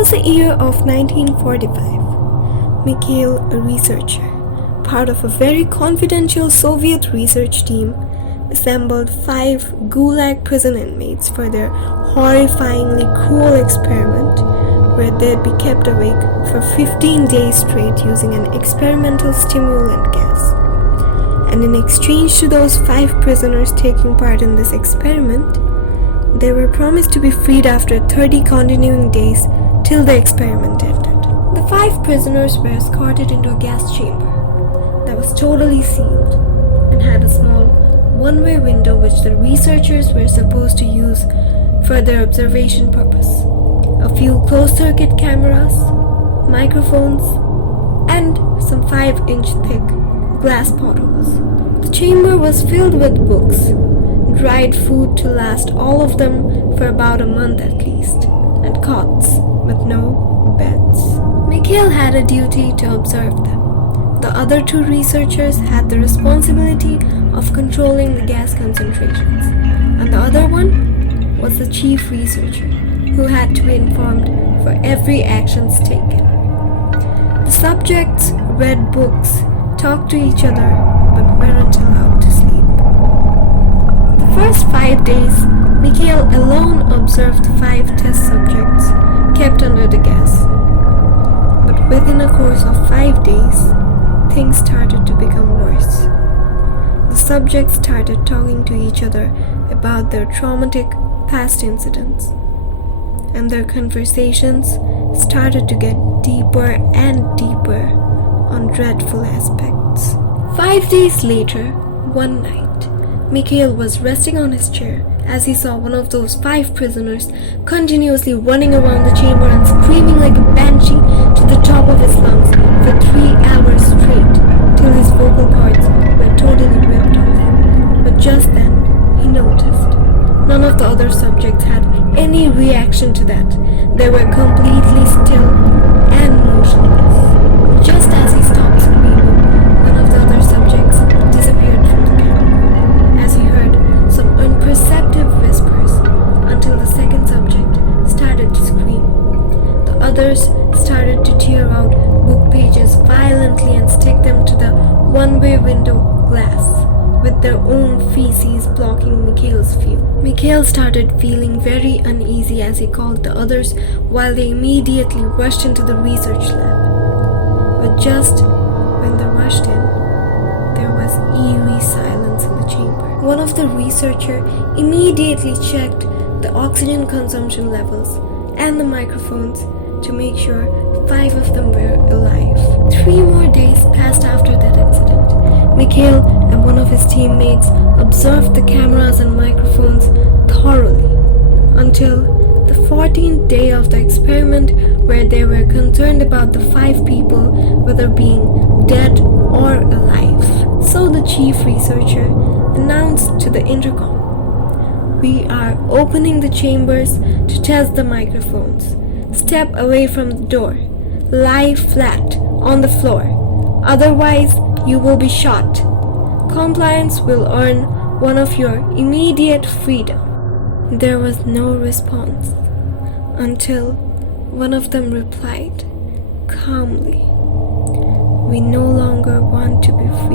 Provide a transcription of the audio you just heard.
was the year of 1945. Mikhail, a researcher, part of a very confidential Soviet research team, assembled 5 Gulag prison inmates for their horrifyingly cruel experiment where they'd be kept awake for 15 days straight using an experimental stimulant gas. And in exchange to those 5 prisoners taking part in this experiment, they were promised to be freed after 30 continuing days till the experiment ended. The 5 prisoners were escorted into a gas chamber that was totally sealed and had a small one-way window which the researchers were supposed to use for their observation purpose. A few closed-circuit cameras, microphones, and some 5-inch thick glass bottles. The chamber was filled with books, dried food to last all of them for about a month at least, and cots with no beds. Mikhail had a duty to observe them. The other 2 researchers had the responsibility of controlling the gas concentrations, and the other one was the chief researcher, who had to be informed for every actions taken. The subjects read books, talked to each other, but weren't allowed to sleep. The first 5 days, Mikhail alone observed 5 test subjects kept under the gas. But within a course of 5 days, things started to become worse. The subjects started talking to each other about their traumatic past incidents, and their conversations started to get deeper and deeper on dreadful aspects. 5 days later, one night, Mikhail was resting on his chair as he saw one of those 5 prisoners continuously running around the chamber and screaming like a banshee to the top of his lungs for 3 hours straight, till his vocal cords were totally ripped off. But just then, he noticed none of the other subjects had any reaction to that. They were completely still and motionless. Just as he stopped screaming, one of the other subjects disappeared from the camera, as he heard some imperceptible whispers until the second subject started to scream. The others started to tear out book pages violently and stick them to the one-way window glass, with their own feces blocking Mikhail's view. Mikhail started feeling very uneasy as he called the others while they immediately rushed into the research lab. But just when they rushed in, there was eerie silence in the chamber. One of the researchers immediately checked the oxygen consumption levels and the microphones to make sure 5 of them were alive. 3 more days passed after that incident. Mikhail and one of his teammates observed the cameras and microphones thoroughly until the 14th day of the experiment, where they were concerned about the 5 people whether being dead or alive. So the chief researcher announced to the intercom, "We are opening the chambers to test the microphones. Step away from the door. Lie flat on the floor. Otherwise, you will be shot. Compliance will earn one of your immediate freedom." There was no response until one of them replied calmly, "We no longer want to be free."